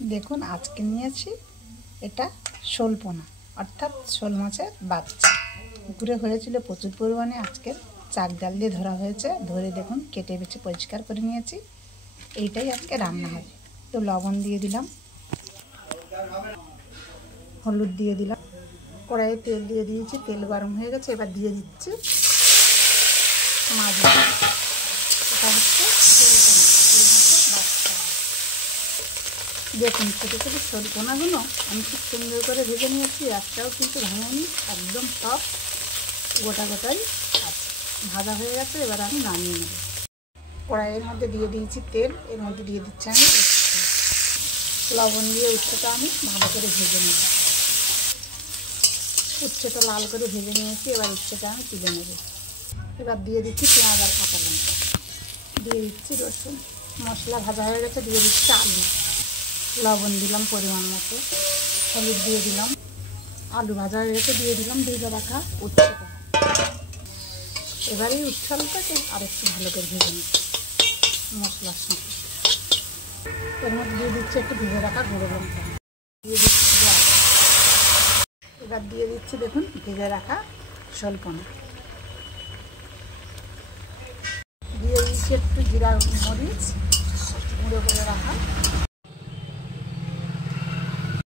দেখুন আজকে নিয়েছি এটা শোল পোনা অর্থাৎ শোল মাছের বাচ্চা। পুকুরে হয়েছিল প্রচুর পরিমাণে, আজকে চাক জাল দিয়ে ধরা হয়েছে। ধরে দেখুন কেটে বেছে পরিষ্কার করে নিয়েছি। এইটাই আজকে রান্না হবে। তো লবণ দিয়ে দিলাম, হলুদ দিয়ে দিলাম, কড়াইয়ে তেল দিয়ে দিয়েছি। তেল গরম হয়ে গেছে, এবার দিয়ে দিচ্ছি মাছ। এটা হচ্ছে শোল পোনা, শোল মাছের বাচ্চা। দেখুন ছোটো ছোটো শোল পোনাগুলো আমি খুব সুন্দর করে ভেজে নিয়েছি, একটাও কিন্তু ভাঙেনি, একদম টপ গোটা গোটাই আছে। ভাজা হয়ে গেছে, এবার আমি নামিয়ে নেব। কড়াইয়ের মধ্যে দিয়ে দিয়েছি তেল, এর মধ্যে দিয়ে দিচ্ছি আমি উচ্ছে। লবণ দিয়ে উচ্ছেটা আমি ভালো করে ভেজে নেব। উচ্ছেটা লাল করে ভেজে নিয়েছি, এবার উচ্ছেটা আমি তুলে নেব। এবার দিয়ে দিচ্ছি পেঁয়াজ আর কাঁচা লঙ্কা, দিয়ে দিচ্ছি রসুন। মশলা ভাজা হয়ে গেছে, দিয়ে দিচ্ছি আলু। লবণ দিলাম পরিমাণ মতো, হলুদ দিয়ে দিলাম। আলু ভাজা হয়ে গেছে, দিয়ে দিলাম ভেজে রাখা উচ্ছেটা। এবারে উচ্ছালটাকে আর একটু ভালো করে ভেজে নিচ্ছি মশলার সাথে। এর মধ্যে দিয়ে দিচ্ছি একটু ভেজে রাখা গুঁড়ো লঙ্কা, দিয়ে দিচ্ছি জল। এবার দিয়ে দিচ্ছি দেখুন ভেজে রাখা শোল পোনা, দিয়ে দিচ্ছি একটু জিরা মরিচ গুঁড়ো করে রাখা,